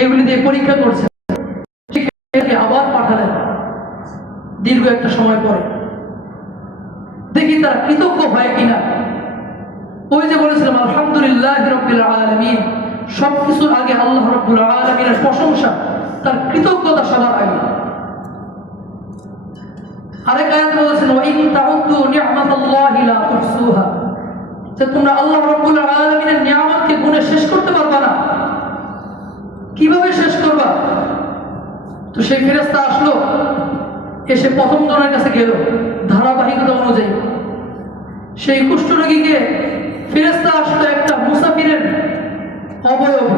এগুলি দিয়ে পরীক্ষা করছেন আবার পাঠালেন। দীর্ঘ একটা সময় পরে। দেখি তারা কৃতজ্ঞ হয় কিনা। ওই যে বলেছিলাম, আলহামদুলিল্লাহ রব্বুল আলমিন। সব কিছুর আগে আল্লাহ রব্বুল আলমিনের প্রশংসা, তার কৃতজ্ঞতা সবার আগে। আরেক আয়াত বলেছেন, ওয়াইন তাউদ্দু নি'মাতাল্লাহি লা তুহসুহা। যে তোমরা আল্লাহ রাব্বুল আলামিনের নিয়ামতকে গুণে শেষ করতে পারবা না। কীভাবে শেষ করবা? তো সেই ফেরেস্তা আসলো, এসে প্রথম জনের কাছে গেল, ধারাবাহিকতা অনুযায়ী। সেই কুষ্ঠরোগীকে ফেরেশতা আসলো একটা মুসাফিরের অবয়ব,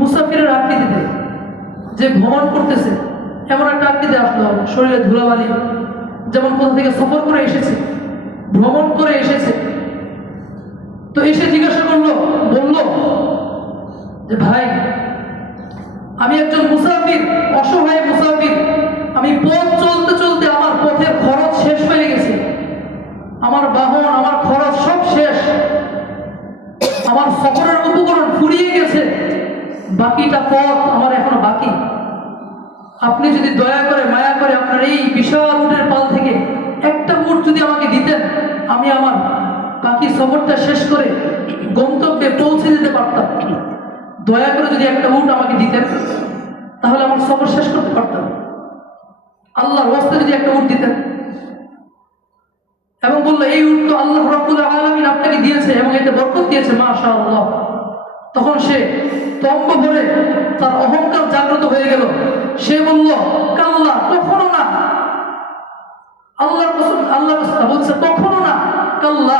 মুসাফিরের আকৃতিতে, যে ভ্রমণ করতেছে। এমন একটা আকৃতি আসলো শরীরে ধুলাবালি, যেমন কোথা থেকে সফর করে এসেছে, ভ্রমণ করে এসেছে। তো এসে জিজ্ঞাসা করল, বলল যে, ভাই আমি একজন মুসাফির, অসহায় মুসাফির। আমি পথ চলতে চলতে আমার পথের খরচ শেষ হয়ে গেছে। আমার বাহন, আমার খরচ সব শেষ। আমার সফরের উপকরণ ফুরিয়ে গেছে। বাকিটা পথ আমার এখনও বাকি। আপনি যদি দয়া করে, মায়া করে আপনার এই বিশাল উটের পাল থেকে একটা উট যদি আমাকে দিতেন, আমি আমার বাকি সফরটা শেষ করে গন্তব্যে পৌঁছে দিতে পারতাম। দয়া করে যদি একটা উট আমাকে দিতেন, তাহলে আমার সফর শেষ করতে পারতাম। আল্লাহর ওয়াস্তে যদি একটা উট দিতেন। এবং বলল, এই উট তো আল্লাহ রব্বুল আলমিন আপনাকে দিয়েছে এবং এতে বরকত দিয়েছে মাশা আল্লাহ তখন সে তম্ব ভরে তার অহংকার জাগ্রত হয়ে গেল। সে বলল, কাল্লা কখনো না। আল্লাহ আল্লাহ বলছে কখনো না। কাল্লা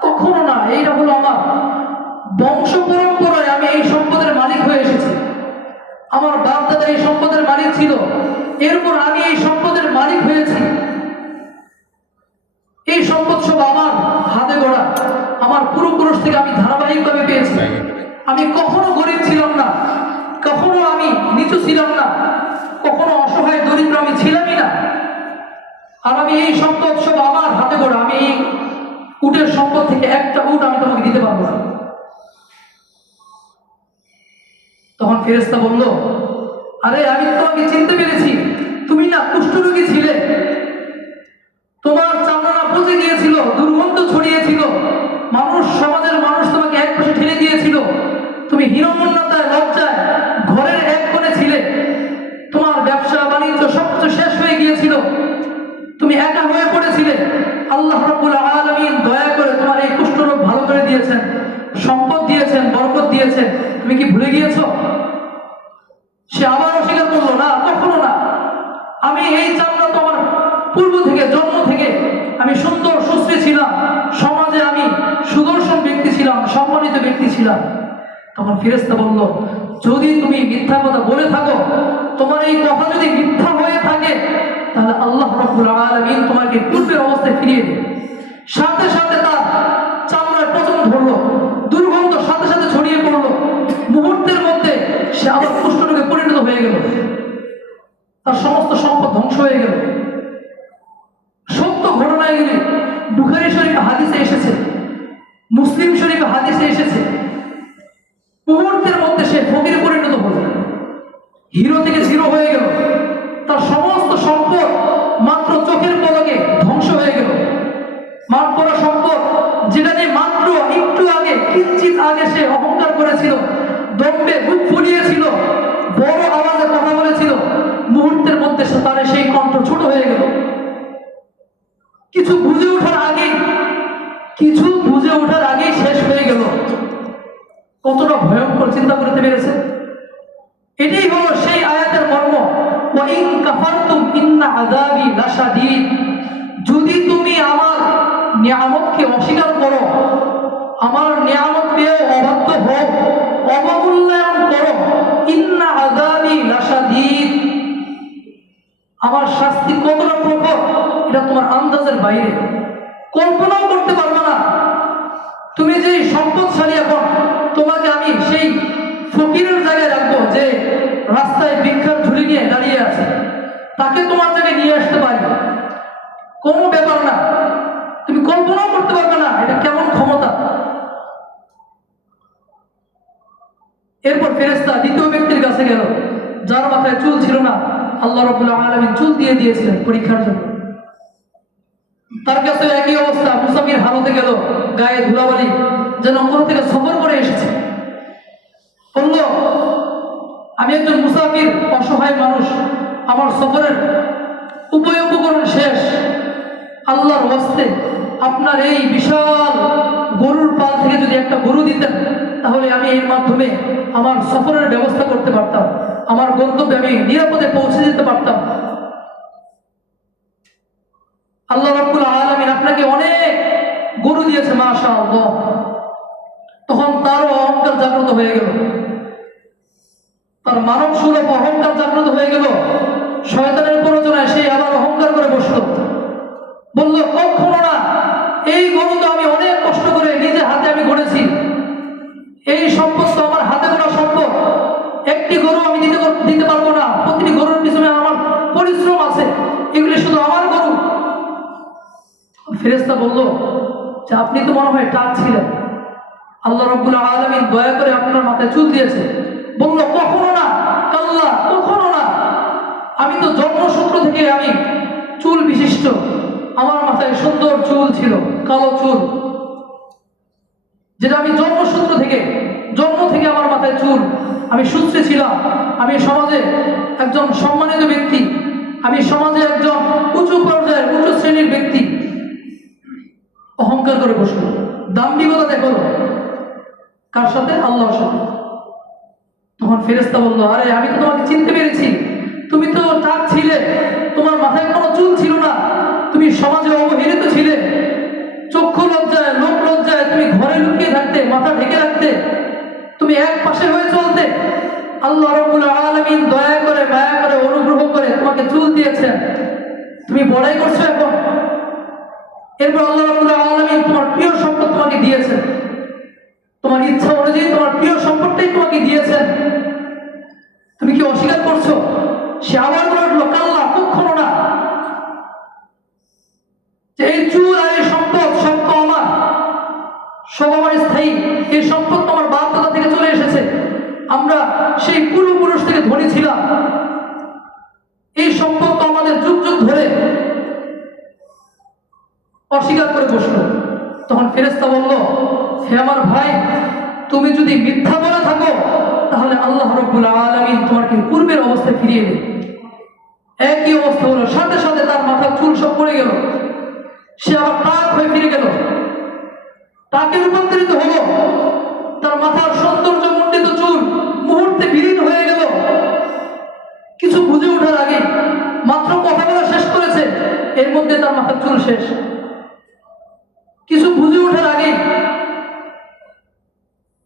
কখনো না। এইটা হলো আমার বংশ পরম্পরায় আমি এই সম্পদের মালিক হয়ে এসেছি। আমার বাপ দাদা এই সম্পদের মালিক ছিল। এরপর আমি এই সম্পদের মালিক হয়েছি। এই সম্পদ সব আমার হাতে গড়া। আমার পূর্বপুরুষ থেকে আমি ধারাবাহিকভাবে পেয়েছি। আমি কখনো গরিব ছিলাম না। কখনো আমি নিচু ছিলাম না। কখনো অসহায় দরিদ্র আমি ছিলামই না। আর আমি এই সম্পদ সব আমার হাতে গড়া। আমি এই উটের সম্পদ থেকে একটা উট আমি তোমাকে দিতে পারব না। তখন ফেরেস্তা বলল, আরে, আমি তো তোমাকে চিনতে পেরেছি। তুমি না কুষ্ঠরোগী ছিলে। তোমার চামড়া পচে গিয়েছিল, দুর্গন্ধ ছড়িয়েছিল। মানুষ, সমাজের মানুষ তোমাকে এক পাশে ঠেলে দিয়েছিল। তুমি হীনমন্যতায় লজ্জায় ঘরের এক কোণে ছিলে তোমার ব্যবসা বাণিজ্য সবকিছু শেষ হয়ে গিয়েছিল তুমি একা হয়ে পড়েছিলে আল্লাহ রাব্বুল আলামিন দয়া করে তোমার এই কুষ্ঠরোগ ভালো করে দিয়েছেন সম্পদ দিয়েছেন বরকত দিয়েছেন তুমি কি ভুলে গিয়েছো? সে আবার অস্বীকার করল, না, কখনো না। আমি এই চামড়া তো আমার পূর্ব থেকে, জন্ম থেকে আমি সুন্দর, সুশ্রী ছিলাম। সমাজে আমি সুদর্শন ব্যক্তি ছিলাম, সম্মানিত ব্যক্তি ছিলাম। তখন ফিরেস্তা বলল, যদি তুমি মিথ্যা কথা বলে থাকো, তোমার এই কথা যদি মিথ্যা হয়ে থাকে, তাহলে আল্লাহ রব্বুল আলামিন তোমাকে পূর্বের অবস্থায় ফিরিয়ে দেবে। সাথে সাথে তার সে আবার কুষ্ঠরোগে পরিণত হয়ে গেল। তার সমস্ত সম্পদ ধ্বংস হয়ে গেল। সত্য ঘটনা এগুলি বুখারি শরীফ হাদিসে এসেছে, মুসলিম শরীফ হাদিসে এসেছে, মুহূর্তের মধ্যে সে ফকিরে পরিণত হল। হিরো থেকে জিরো হয়ে গেল। তার সমস্ত সম্পদ মাত্র চোখের পলকে ধ্বংস হয়ে গেল। মাঠ করা সম্পদ যেটা নিয়ে মাত্র একটু আগে, কিঞ্চিত আগে সে অহংকার করেছিল। দম্বে বুক ফুলিয়েছিল বড় আওয়াজে কথা বলেছিল। মুহূর্তের মধ্যে তার সেই কণ্ঠ ছোট হয়ে গেল। কিছু বুঝে ওঠার আগেই, কিছু বুঝে ওঠার আগেই শেষ হয়ে গেল। কতটা ভয়ঙ্কর চিন্তা করতে পেরেছে। এটাই হলো সেই আয়াতের মর্ম। যদি তুমি আমার নিয়ামতকে অস্বীকার করো, আমার নিয়ামত পেয়ে অবাধ্য হও। অবমূল্যায়ন করো। ইন্না আযাবি লাশাদীদ। আমার শাস্তি কতটা প্রখর এটা তোমার আন্দাজের বাইরে। কল্পনাও করতে পারবে না। তুমি যে সম্পদশালী এখন, তোমাকে আমি সেই ফকিরের জায়গায় রাখব যে রাস্তায় ভিক্ষার ঝুলি নিয়ে দাঁড়িয়ে আছে। তাকে তোমার জায়গায় নিয়ে আসতে পারি। কোনো ব্যাপার না। তুমি কল্পনাও করতে পারবে না এটা কেমন ক্ষমতা। এরপর ফেরেস্তা দ্বিতীয় ব্যক্তির কাছে গেল। যার মাথায় চুল ছিল না, আল্লাহ রবুল্লাহ আলমিন চুল দিয়ে দিয়েছিলেন পরীক্ষার জন্য। তার কাছে একই অবস্থা, মুসাফির হারতে গেল, গায়ে ধুলাবালি, যেন কোথা থেকে সফর করে এসেছে। বলল আমি একজন মুসাফির, অসহায় মানুষ, আমার সফরের উপকরণ শেষ। আল্লাহর হস্তে আপনার এই বিশাল গরুর পাল থেকে যদি একটা গরু দিতেন, তাহলে আমি এর মাধ্যমে আমার সফরের ব্যবস্থা করতে পারতাম। আমার গন্তব্যে আমি নিরাপদে পৌঁছে যেতে পারতাম। আল্লাহ রাব্বুল আলামিন আপনাকে অনেক গরু দিয়েছে মাশা আল্লাহ তখন তারও অহংকার জাগ্রত হয়ে গেল। তার মানব সুলভ অহংকার জাগ্রত হয়ে গেল। শয়তানের প্ররোচনায় সে আবার অহংকার করে বসল। বলল কখনো না এই গরু তো আমি অনেক কষ্ট করে নিজে হাতে আমি গড়েছি। এই সম্পদ তো আমার হাতে গড়া সম্পদ একটি গরু আমি দিতে পারব না। প্রতিটি গরুর পিছনে আমার পরিশ্রম আছে। এগুলি শুধু আমার গরু। ফেরেস্তা বলল, যে আপনি তো মনে হয় টাক ছিলেন। আল্লাহ রব্বুল আলমিন দয়া করে আপনার মাথায় চুল দিয়েছে। বলল, কখনো না, কাল্লা, কখনো না। আমি তো জন্মসূত্র থেকে আমি চুল বিশিষ্ট। আমার মাথায় সুন্দর চুল ছিল, কালো চুল। যেটা আমি জন্মসূত্র থেকে জন্ম থেকে আমার মাথায় চুল। আমি সুস্থে ছিলাম। আমি সমাজে একজন সম্মানিত ব্যক্তি। আমি সমাজে একজন উঁচু পর্যায়ের, উঁচু শ্রেণির ব্যক্তি। অহংকার করে বসল দাম্ভিকতা দেখো কার সাথে? আল্লাহর সাথে। তখন ফেরেস্তা বলল, আরে, আমি তো তোমাকে চিনতে পেরেছি। তুমি তো টাক ছিলে। তোমার মাথায় কোনো চুল ছিল না। তুমি সমাজে অবহেলিত ছিলে। চক্ষু লজ্জায় লোক লজ্জায় তুমি ঘরে লুকিয়ে থাকতে, মাথা ঢেকে রাখতে তুমি এক পাশে হয়ে চলতে। আল্লাহ রবুল আলমিন দয়া করে, মায়া করে, অনুগ্রহ করে তোমাকে চুল দিয়েছেন। তুমি বড়াই করছ এখন। এরপর আল্লাহ রবুল আলমিন তোমার প্রিয় সম্পদ তোমাকে দিয়েছেন। তোমার ইচ্ছা অনুযায়ী তোমার প্রিয় সম্পদটাই তোমাকে দিয়েছেন। তুমি কি অস্বীকার করছ? সে আবার বলে উঠল, কাল্লা, কখনো না। এই চুল আর এই সম্পদ সব তো আমার। সব আমার স্থায়ী। এই সম্পদ তোমার বাপ দাদা থেকে চলে এসেছে আমরা সেই পূর্বপুরুষ থেকে ধনী ছিলাম। এই সম্পদ তো আমাদের যুগ যুগ ধরে অস্বীকার করে বসল। তখন ফেরেস্তা বলল, হে আমার ভাই, তুমি যদি মিথ্যা বলে থাকো, তাহলে আল্লাহ রব্বুল আলমিন তোমাকে পূর্বের অবস্থায় ফিরিয়ে দেবে। একই অবস্থা হলো, সাথে সাথে তার মাথার চুল সব পড়ে গেল। সে আবার টাক হয়ে ফিরে গেল। টাকে তার চুল শেষ। কিছু বুঝে ওঠার আগে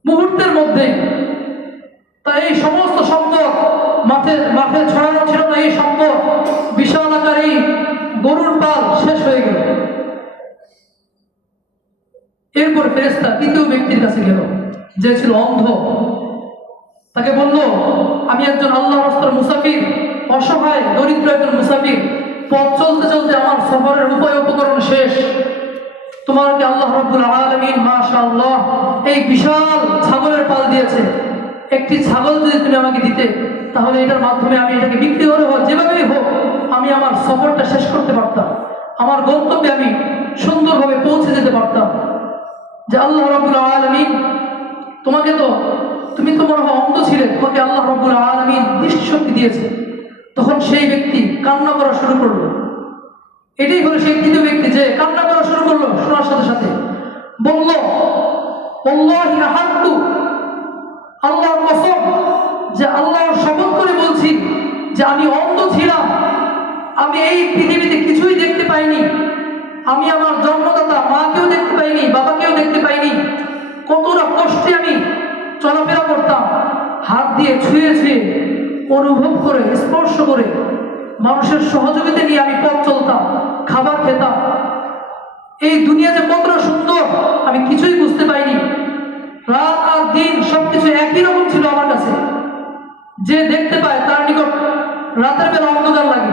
মুহূর্তের মধ্যে তার এই সমস্ত সম্পদ মাঠে মাঠে ছড়ানো ছিল না, এই সম্পদ বিশাল আকার গরুর পাল শেষ হয়ে গেল। এরপর ফেরেস্তা তৃতীয় ব্যক্তির কাছে গেল, যে ছিল অন্ধ। তাকে বলল, আমি একজন আল্লাহ মুসাফির, অসহায়, দরিদ্র একজন মুসাফির। পথ চলতে চলতে আমার সফরের উপায় উপকরণ শেষ। তোমাকে আল্লাহ রাব্বুল আলামিন, মাশাআল্লাহ, এই বিশাল ছাগলের পাল দিয়েছে? একটি ছাগল যদি তুমি আমাকে দিতে, তাহলে এটার মাধ্যমে আমি এটাকে বিক্রি করে হোক, যেভাবেই হোক, আমি আমার সফরটা শেষ করতে পারতাম। আমার গন্তব্যে আমি সুন্দরভাবে পৌঁছে যেতে পারতাম। যে আল্লাহ রাব্বুল আলামিন, তোমাকে তো, তুমি তো মনে হয় ছিলে, তোমাকে আল্লাহ রাব্বুল আলামিন দৃষ্টিশক্তি দিয়েছে। তখন সেই ব্যক্তি কান্না করা শুরু করল। এটাই হলো সেই তৃতীয় ব্যক্তি যে কান্না করা শুরু করল শোনার সাথে সাথে বলল "ওয়াল্লাহি আহাক্কু", আল্লাহর কসম যে আল্লাহর শপথ করে বলছি যে আমি অন্ধ ছিলাম আমি এই পৃথিবীতে কিছুই দেখতে পাইনি আমি আমার জন্মদাতা মাকেও দেখতে পাইনি বাবাকেও দেখতে পাইনি কতটা কষ্টে আমি চলাফেরা করতাম হাত দিয়ে ছুঁয়ে ছুঁয়ে অনুভব করে, স্পর্শ করে, মানুষের সহযোগিতা নিয়ে আমি পথ চলতাম, খাবার খেতাম। এই দুনিয়া যে কতটা সুন্দর, আমি কিছুই বুঝতে পাইনি রাত আর দিন সবকিছু একই রকম ছিল আমার কাছে। যে দেখতে পায় তার নিকট রাতের বেলা অন্ধকার লাগে।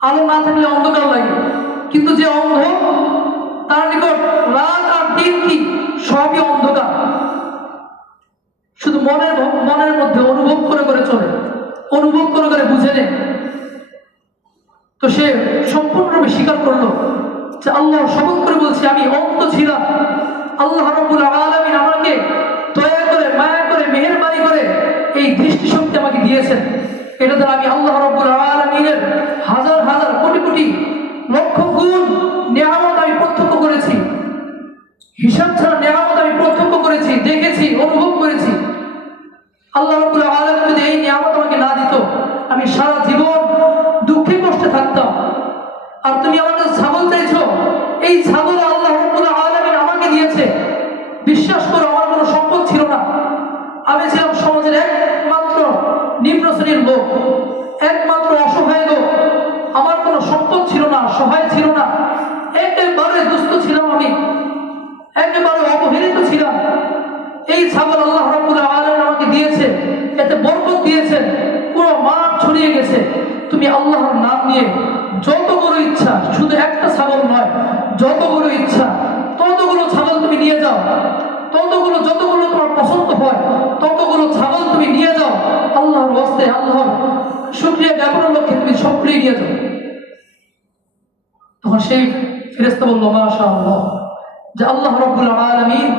আলো না থাকলে অন্ধকার লাগে। কিন্তু যে অন্ধ, তার নিকট রাত আর দিন কি? সবই অন্ধকার। শুধু মনের মনের মধ্যে অনুভব করে করে চলে। অনুভব করে করে বুঝে নেয়। তো সে সম্পূর্ণরূপে স্বীকার করল যে আল্লাহ শপথ করে বলছি, আমি অন্ত ছিলাম। আল্লাহ রব্বুল আলমিন আমাকে দয়া করে, মায়া করে, মেহেরবানি করে এই দৃষ্টিশক্তি আমাকে দিয়েছেন। এটা দ্বারা আমি আল্লাহ রব্বুল আলমিনের হাজার হাজার কোটি কোটি লক্ষ গুণ নেয়ামত আমি প্রত্যক্ষ করেছি হিসাব ছাড়া নেয়ামত আমি প্রত্যক্ষ করেছি দেখেছি অনুভব করেছি আল্লাহ রব্বুল আলম যদি এই নিয়ামত আমাকে না দিত, আমি সারা জীবন দুঃখে কষ্টে থাকতাম। আর তুমি আমার কাছে ছাগল চাইছো, এই ছাগল আল্লাহ রব্বুল আলমিন আমাকে দিয়েছে। বিশ্বাস করো, আমার কোনো সম্পদ ছিল না। আমি ছিলাম সমাজের একমাত্র নিম্ন শ্রেণির লোক, একমাত্র অসহায় লোক আমার কোনো সম্পদ ছিল না সহায় ছিল না একেবারে দুস্থ ছিলাম আমি একেবারে অবহেলিত ছিলাম এই ছাগল আল্লাহ রাব্বুল আলামিন আমাকে দিয়েছে এতে বরকত দিয়েছেন পুরো মাঠ ছড়িয়ে গেছে তুমি আল্লাহর নাম নিয়ে যতগুলো ইচ্ছা শুধু একটা ছাগল নয় যতগুলো ইচ্ছা ততগুলো ছাগল তুমি নিয়ে যাও ততগুলো যতগুলো তোমার পছন্দ হয়, ততগুলো ছাগল তুমি নিয়ে যাও। আল্লাহর হস্তে আল্লাহর শুক্রিয়া জ্ঞাপনের লক্ষ্যে তুমি সবগুলোই নিয়ে যাও। তখন সেই ফেরেস্তা বলল মাশা আল্লাহ যে আল্লাহ রব্বুল আলামিন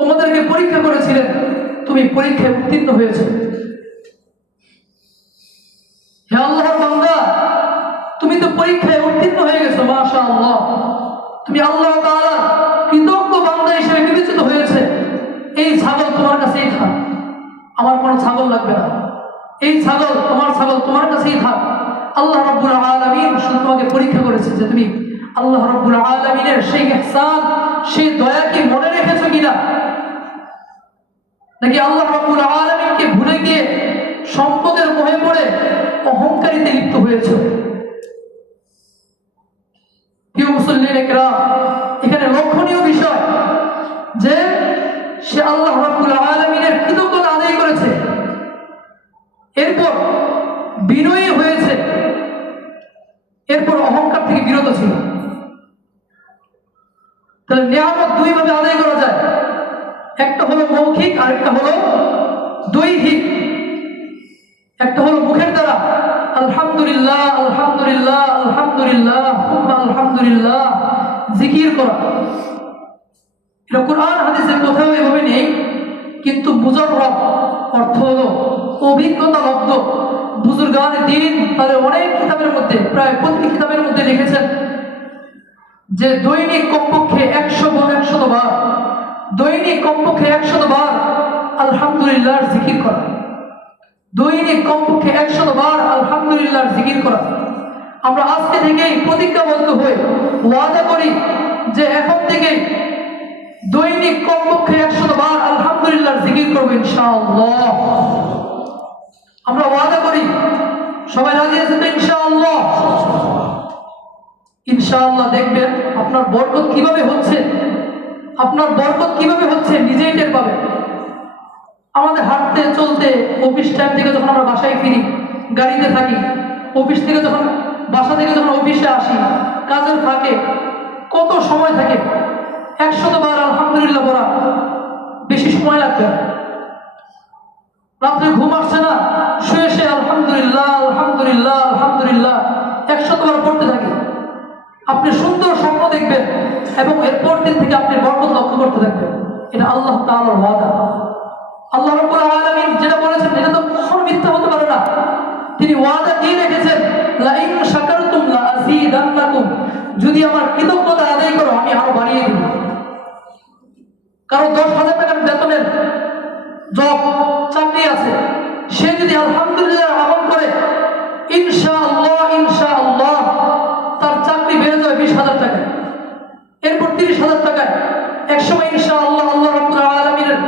তোমাদেরকে পরীক্ষা করেছিলেন, তুমি পরীক্ষায় উত্তীর্ণ হয়েছে। হে আল্লাহর বান্দা, তুমি তো পরীক্ষায় উত্তীর্ণ হয়ে গেছো মাশা আল্লাহ তুমি আল্লাহ তাআলা কৃতজ্ঞ বান্দা হিসেবে বিবেচিত হয়েছে এই ছাগল তোমার কাছেই থাক। আমার কোনো ছাগল লাগবে না। এই ছাগল তোমার ছাগল তোমার কাছেই থাক। আল্লাহ রব্বুল আলামিন শুধু তোমাকে পরীক্ষা করেছে যে তুমি আল্লাহ রব্বুল আলামিনের সেই ইহসান, সেই দয়া কি মনে রেখেছো কিনা? নাকি আল্লাহ রব্বুল আলামিনকে ভুলে গিয়ে সম্পদের মোহে পড়ে অহংকারিতে লিপ্ত হয়েছে? প্রিয় মুসল্লিন একরাম, এখানে লক্ষণীয় বিষয় যে সে আল্লাহ রাব্বুল আলামিনের কৃতজ্ঞতা আদায় করেছে। এরপর বিনয়ী হয়েছে। এরপর অহংকার থেকে বিরত ছিল। তাহলে নিয়ামত দুই ভাবে আদায় করা যায়। একটা হলো মৌখিক আর একটা হলো দৈহিক। একটা হলো মুখের দ্বারা। আলহামদুলিল্লাহ আলহামদুলিল্লাহ আলহামদুলিল্লাহ আলহামদুলিল্লাহ, জিকির করা। এটা কোরআন হাদিসে কোথাও এভাবে নেই, কিন্তু মুজররব অর্থ হলো অভিজ্ঞতা লব্ধ। বুজুর্গান দিন তাদের অনেক কিতাবের মধ্যে, প্রায় প্রতিটি কিতাবের মধ্যে লিখেছেন যে, দৈনিক কমপক্ষে একশো একশত বার, দৈনিক কমপক্ষে একশত বার আলহামদুলিল্লাহর জিকির করা। দৈনিক কমপক্ষে একশত বার আলহামদুলিল্লাহর জিকির করা। আমরা আজকে থেকেই প্রতিজ্ঞাবদ্ধ হয়ে ওয়াদা করি যে, এখন থেকে দৈনিক কমপক্ষে একশত বার আলহামদুলিল্লাহ জিকির করব ইনশাআল্লাহ। আমরা ওয়াদা করি, সবাই রাজি আছে তো ইনশাআল্লাহ? ইনশাআল্লাহ দেখবেন আপনার বরকত কীভাবে হচ্ছে, আপনার বরকত কীভাবে হচ্ছে, নিজেই টের পাবেন। আমাদের হাঁটতে, চলতে অফিস টাইম থেকে যখন আমরা বাসায় ফিরি, গাড়িতে থাকি অফিস থেকে যখন, বাসা থেকে যখন অফিসে আসি, কাজের ফাঁকে, কত সময় থাকে একশত বার আলহামদুলিল্লাহ বলা, বেশি সময় লাগবে রাত্রে ঘুম আসছে না, শুয়ে শুয়ে আলহামদুলিল্লাহ আলহামদুলিল্লাহ আলহামদুলিল্লাহ, একশত বার পড়তে থাকি। আপনি সুন্দর স্বপ্ন দেখবেন এবং এরপর দিন থেকে আপনি বরকত লক্ষ্য করতে থাকবেন। এটা আল্লাহ তাআলার ওয়াদা। আল্লাহ রাব্বুল আলামিন যেটা বলেছেন, এটা তো কখনো মিথ্যা হতে পারে না। তিনি ওয়াদা দিয়ে রেখেছেন লা ইন শাকারতুম লা আযীদান্নাকুম। যদি আমার কৃতজ্ঞতা আদায় করো, আমি আরও বাড়িয়ে দেব। কারও দশ হাজার টাকার বেতনের জব চাকরি আছে। সে যদি আলহামদুলিল্লাহ আমল করে, ইনশাআল্লাহ ইনশাআল্লাহ তার চাকরি বেড়ে যাবে বিশ হাজার টাকায়। এরপর তিরিশ হাজার টাকায়। একসময় ইনশা আল্লাহ রাব্বুল আলামিনের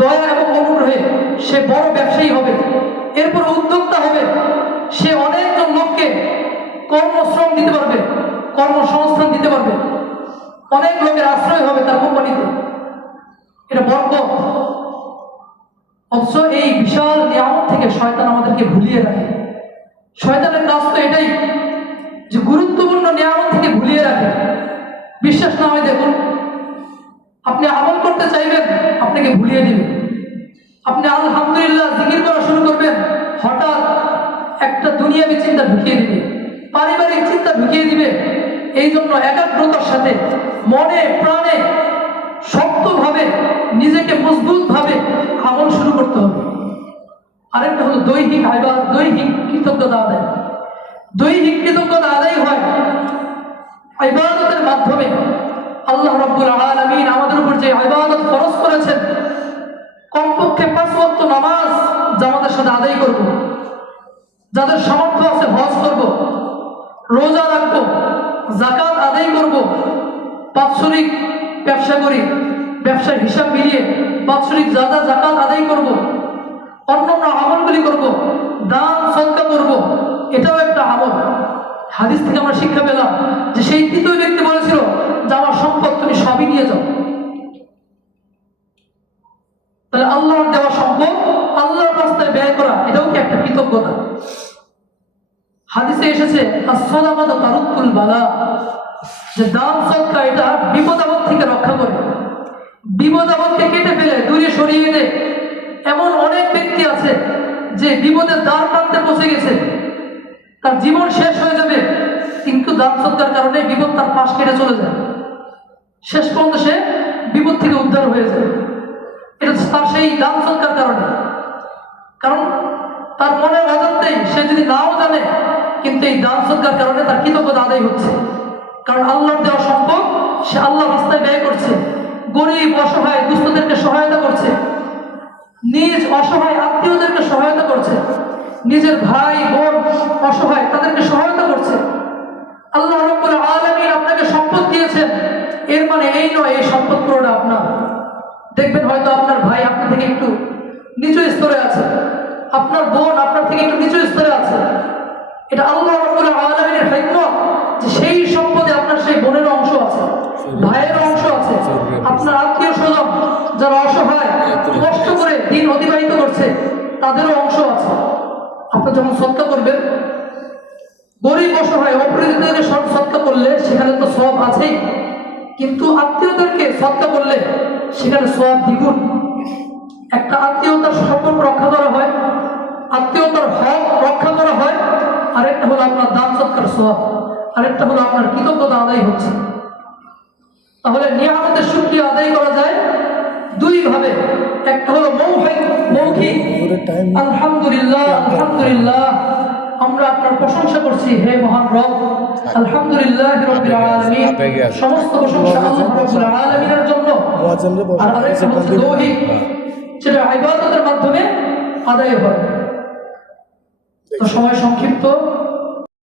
দয়া এবং অনুগ্রহে সে বড় ব্যবসায়ী হবে। এরপর উদ্যোক্তা হবে। সে অনেকজন লোককে কর্মশ্রম দিতে পারবে, কর্মসংস্থান দিতে পারবে। অনেক লোকের আশ্রয় হবে তার কোম্পানিতে। এটা বরকত অথচ এই বিশাল নিয়ামত থেকে শয়তান আমাদেরকে ভুলিয়ে রাখে। শয়তানের কাজ তো এটাই যে গুরুত্বপূর্ণ নিয়ামত থেকে ভুলিয়ে রাখে। বিশ্বাস না হয় দেখুন, আপনি আমল করতে চাইবেন, আপনাকে ভুলিয়ে দিবে। আপনি আলহামদুলিল্লাহ জিকির করা শুরু করবেন, হঠাৎ একটা দুনিয়াবি চিন্তা ঢুকিয়ে দিবে, পারিবারিক চিন্তা ঢুকিয়ে দিবে। এই জন্য একাগ্রতার সাথে মনে, প্রাণে শক্তভাবে, নিজেকে মজবুতভাবে আমল শুরু করতে হবে। আরেকটা হলো দৈহিক আইবা, দৈহিক কৃতজ্ঞতা আদায়। দৈহিক কৃতজ্ঞতা আদায় হয় ইবাদতের মাধ্যমে। আল্লাহ রব্বুল আলামিন আমাদের উপর যে ইবাদত ফরজ করেছেন, কমপক্ষে পাঁচ ওয়াক্ত নামাজ জামাতের সাথে আদায় করব, যাদের সামর্থ্য আছে হজ করব, রোজা রাখব জাকাত আদায় করব বাৎসরিক ব্যবসা করি, ব্যবসার হিসাব মিলিয়ে বাৎসরিক জাদা জাকাত আদায় করব, অন্যান্য আমলগুলি করব, দান, সদকা করব, এটাও একটা আমল। হাদিস থেকে আমরা শিক্ষা পেলাম যে সেই তৃতীয় ব্যক্তি বলেছিল যে আমার সম্পদ তুমি সবই নিয়ে যাও। তাহলে আল্লাহর দেওয়া সম্পদ আল্লাহর রাস্তায় ব্যয় করা, এটাও কি একটা কৃতজ্ঞতা? হাদিসে এসেছে আসসালামাত তারুকুল বালা যে দান সদকা এটা বিপদ আপদ থেকে রক্ষা করে। বিপদ আপদকে কেটে ফেলে? দূরে সরিয়ে দেয় এমন অনেক ব্যক্তি আছে যে বিপদের দ্বার প্রান্তে পৌঁছে গেছে। তার জীবন শেষ হয়ে যাবে, কিন্তু দান সদকার কারণে বিপদ তার পাশ কেটে চলে যায়। শেষ পর্যন্ত সে বিপদ থেকে উদ্ধার হয়ে যায়। এটা তার সেই দান সদকার কারণে। কারণ তার মনের অজান্তেই সে যদি নাও জানে কিন্তু এই দান সদকার কারণে তার কৃতজ্ঞতা আদায় হচ্ছে। কারণ আল্লাহর দেওয়া সম্পদ, সে আল্লাহ রাস্তায় ব্যয় করছে। গরিব, অসহায়, দুস্থদেরকে সহায়তা করছে। নিজ অসহায় আত্মীয়দেরকে সহায়তা করছে। নিজের ভাই, বোন অসহায়, তাদেরকে সহায়তা করছে। আল্লাহ রব্বুল আলামিন আপনাকে সম্পদ দিয়েছেন। এর মানে এই নয়, এই সম্পদ পুরোটা আপনার। দেখবেন হয়তো আপনার ভাই আপনার থেকে একটু নিচু স্তরে আছে। আপনার বোন আপনার থেকে একটু নিচু স্তরে আছে। এটা আল্লাহ রব্বুল আলামিনের হিকমত যে সেই সম্পদে আপনার সেই বোনের অংশ আছে, ভাইয়ের অংশ আছে, আপনার আত্মীয় স্বজন যারা অসহায়, কষ্ট করে দিন অতিবাহিত করছে, তাদেরও অংশ আছে। আপনি যখন সত্য করবেন, গরিব, অসহায় অপরিচিতদেরকে সব সত্য করলে সেখানে তো সব আছেই। কিন্তু আত্মীয়দেরকে সত্য করলে সেখানে সব দ্বিগুণ। একটা আত্মীয়তার সম্পর্ক রক্ষা করা হয় আত্মীয়তার হক রক্ষা করা হয় আরেকটা হলো আপনার দান সৎকার সব আরেকটা হলো, আপনার কৃতজ্ঞতা আদায় হচ্ছে। তাহলে নিয়ামতের শুক্রিয়া আদায় করা যায় দুই ভাবে একটা হলো মৌখিক মৌখিক। আলহামদুলিল্লাহ আলহামদুলিল্লাহ। আমরা আপনার প্রশংসা করছি, হে মহান রব। আলহামদুলিল্লাহ সমস্ত প্রশংসা জন্য। আর আরেকটা সেটা ইবাদতের মাধ্যমে আদায় হয়। তো সময় সংক্ষিপ্ত।